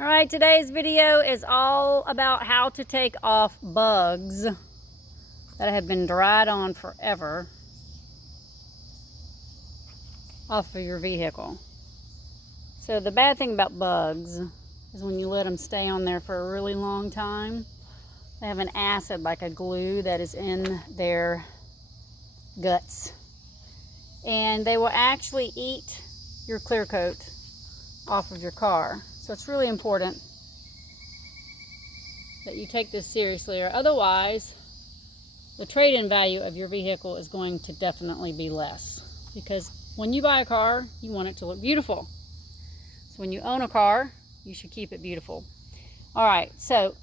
All right, today's video is all about how to take off bugs that have been dried on forever off of your vehicle. So the bad thing about bugs is when you let them stay on there for a really long time, they have an acid like a glue that is in their guts. And they will actually eat your clear coat off of your car. So it's really important that you take this seriously, or otherwise the trade-in value of your vehicle is going to definitely be less. Because when you buy a car, you want it to look beautiful. So when you own a car, you should keep it beautiful. All right, so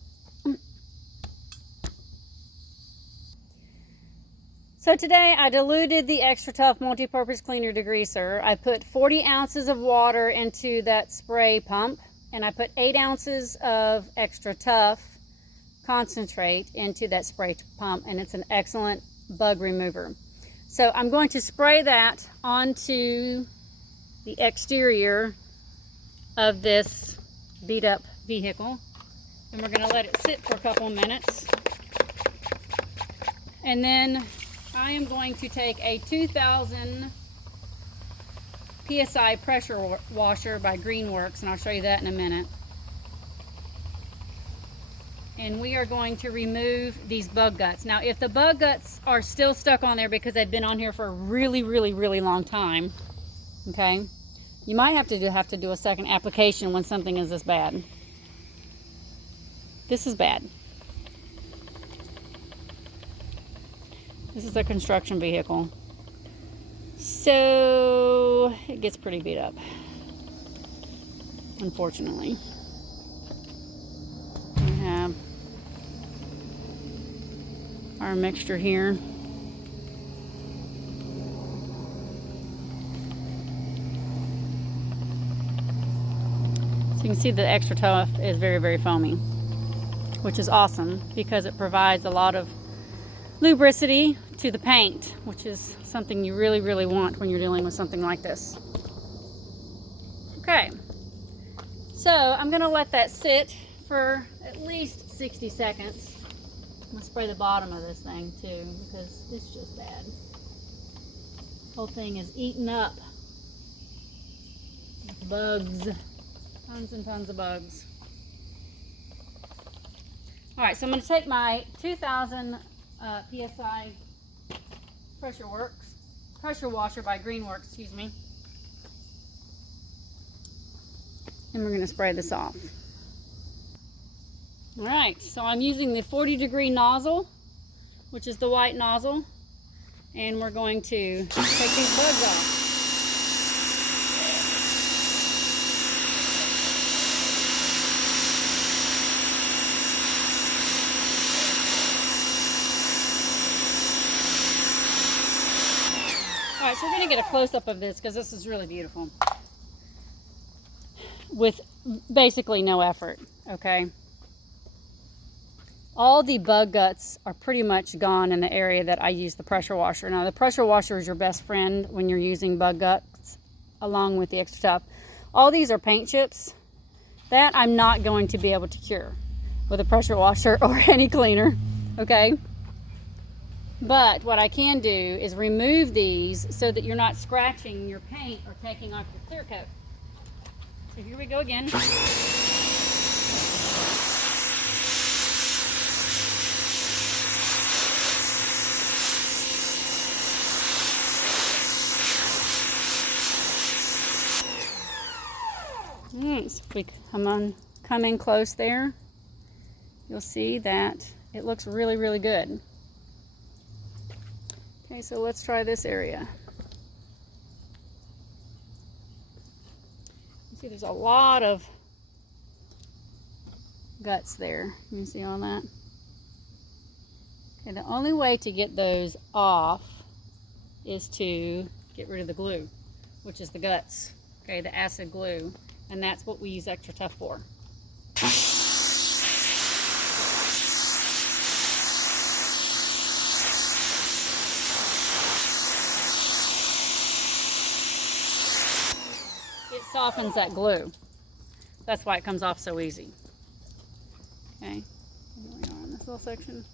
today I diluted the Extra Tough Multipurpose Cleaner degreaser. I put 40 ounces of water into that spray pump, and I put 8 ounces of Extra Tough concentrate into that spray pump, and it's an excellent bug remover. So I'm going to spray that onto the exterior of this beat up vehicle, and we're going to let it sit for a couple of minutes. And then I am going to take a 2000 PSI pressure washer by Greenworks, and I'll show you that in a minute. And we are going to remove these bug guts. Now, if the bug guts are still stuck on there because they've been on here for a really long time, okay, you might have to do a second application when something is this bad. This is bad. This is a construction vehicle, so it gets pretty beat up, unfortunately. We have our mixture here. So you can see the Extra Tough is very foamy, which is awesome because it provides a lot of lubricity to the paint, which is something you really want when you're dealing with something like this. Okay, so I'm gonna let that sit for at least 60 seconds. I'm gonna spray the bottom of this thing too, because it's just bad. The whole thing is eaten up with bugs, tons and tons of bugs. All right, so I'm gonna take my 2000 PSI pressure washer by Greenworks, excuse me, and we're going to spray this off. All right, so I'm using the 40-degree nozzle, which is the white nozzle, and we're going to take these bugs off. Alright, so we're going to get a close-up of this because this is really beautiful. With basically no effort, okay? All the bug guts are pretty much gone in the area that I use the pressure washer. Now, the pressure washer is your best friend when you're using bug guts along with the Extra Tough. All these are paint chips that I'm not going to be able to cure with a pressure washer or any cleaner, okay? But what I can do is remove these so that you're not scratching your paint or taking off your clear coat. So here we go again. Alright, so if we come in close there, you'll see that it looks really good. Okay, so let's try this area. You see there's a lot of guts there. You can see all that? Okay, the only way to get those off is to get rid of the glue, which is the guts, okay, the acid glue, and that's what we use Extra Tough for. It softens that glue. That's why it comes off so easy. Okay, here we are on this little section.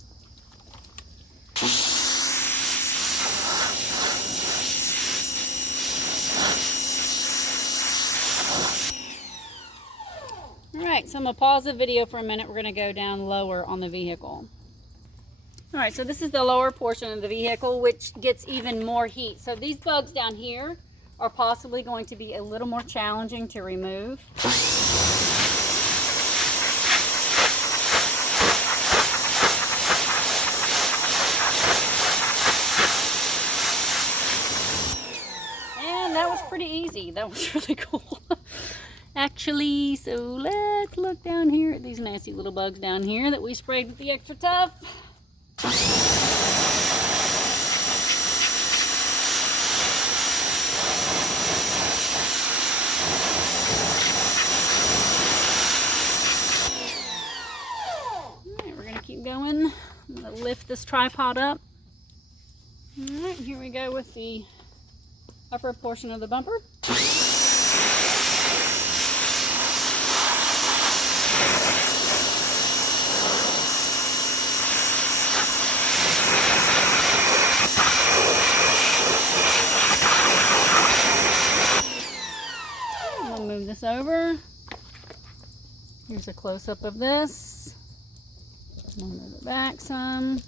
Alright, so I'm going to pause the video for a minute. We're going to go down lower on the vehicle. Alright, so this is the lower portion of the vehicle, which gets even more heat. So these bugs down here are possibly going to be a little more challenging to remove. And that was pretty easy. That was really cool. Actually, so let's look down here at these nasty little bugs down here that we sprayed with the Extra Tough. Alright, we're going to keep going. I'm going to lift this tripod up. Alright, here we go with the upper portion of the bumper. Move this over. Here's a close-up of this. I'm gonna move it back some.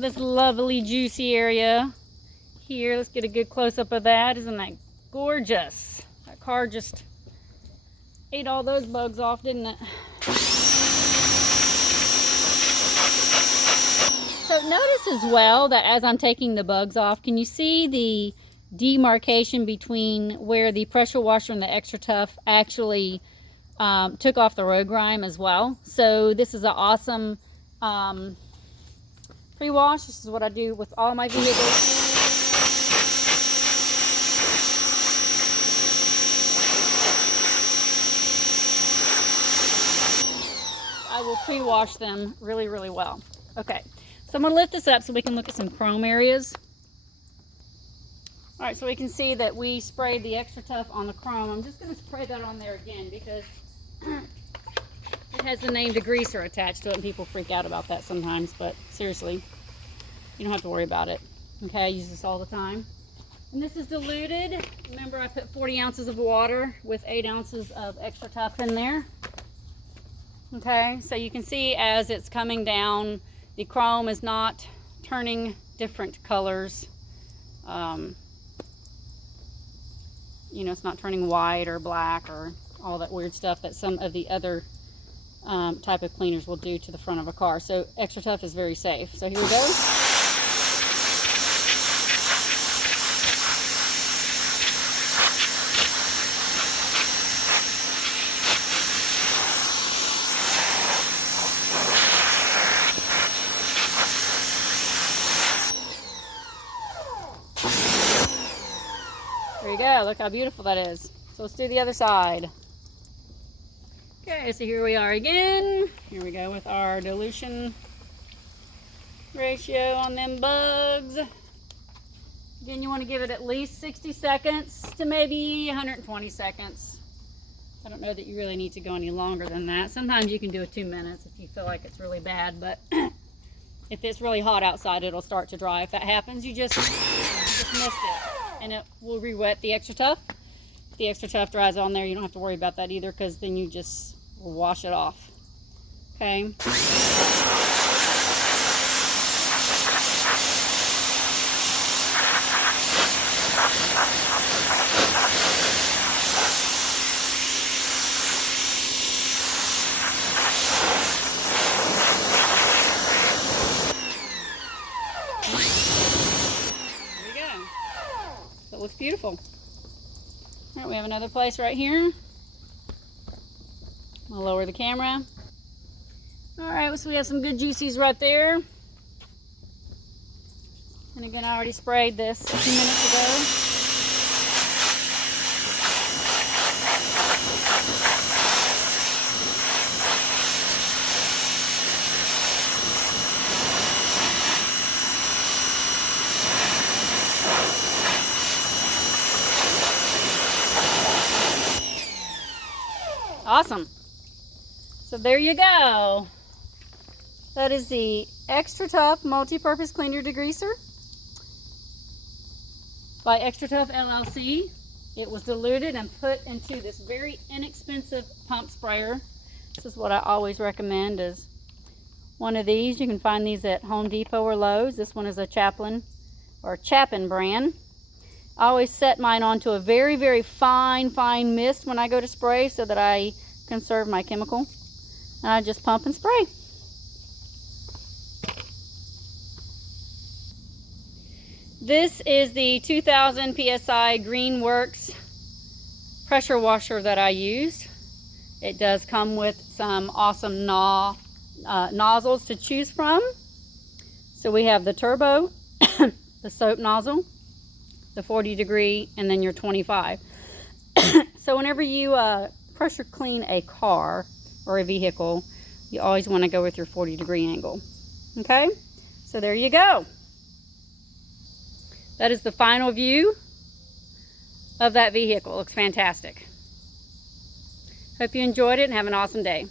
This lovely juicy area here. Let's get a good close-up of that. Isn't that gorgeous? That car just ate all those bugs off, didn't it? So notice as well that as I'm taking the bugs off, can you see the demarcation between where the pressure washer and the Extra Tough actually took off the road grime as well? So this is an awesome pre-wash. This is what I do with all my vehicles. I will pre-wash them really, really well. Okay, so I'm going to lift this up so we can look at some chrome areas. Alright, so we can see that we sprayed the Extra Tough on the chrome. I'm just going to spray that on there again because it has the name degreaser attached to it and people freak out about that sometimes, but seriously, you don't have to worry about it. Okay, I use this all the time. And this is diluted. Remember, I put 40 ounces of water with 8 ounces of Extra Tough in there. Okay, so you can see as it's coming down, the chrome is not turning different colors. You know, it's not turning white or black or all that weird stuff that some of the other type of cleaners will do to the front of a car. So Extra Tough is very safe. So here we go. There you go. Look how beautiful that is. So let's do the other side. Okay, so here we are again. Here we go with our dilution ratio on them bugs. Again, you want to give it at least 60 seconds to maybe 120 seconds. I don't know that you really need to go any longer than that. Sometimes you can do it 2 minutes if you feel like it's really bad, but if it's really hot outside, it'll start to dry. If that happens, you just missed it. And it will re-wet the Extra Tough. If the Extra Tough dries on there, you don't have to worry about that either because then you just wash it off. Okay. Looks beautiful. All right, we have another place right here. I'll lower the camera. All right, so we have some good juicies right there. And again, I already sprayed this a few minutes ago. Awesome. So there you go. That is the Extra Tough Multipurpose Cleaner Degreaser by Extra Tough LLC. It was diluted and put into this very inexpensive pump sprayer. This is what I always recommend, is one of these. You can find these at Home Depot or Lowe's. This one is a Chapin brand. I always set mine onto a very, very fine mist when I go to spray so that I conserve my chemical. And I just pump and spray. This is the 2000 PSI Greenworks pressure washer that I used. It does come with some awesome nozzles to choose from. So we have the turbo, the soap nozzle, the 40 degree, and then your 25. So whenever you pressure clean a car or a vehicle, you always want to go with your 40 degree angle. Okay, so there you go. That is the final view of that vehicle. Looks fantastic. Hope you enjoyed it and have an awesome day.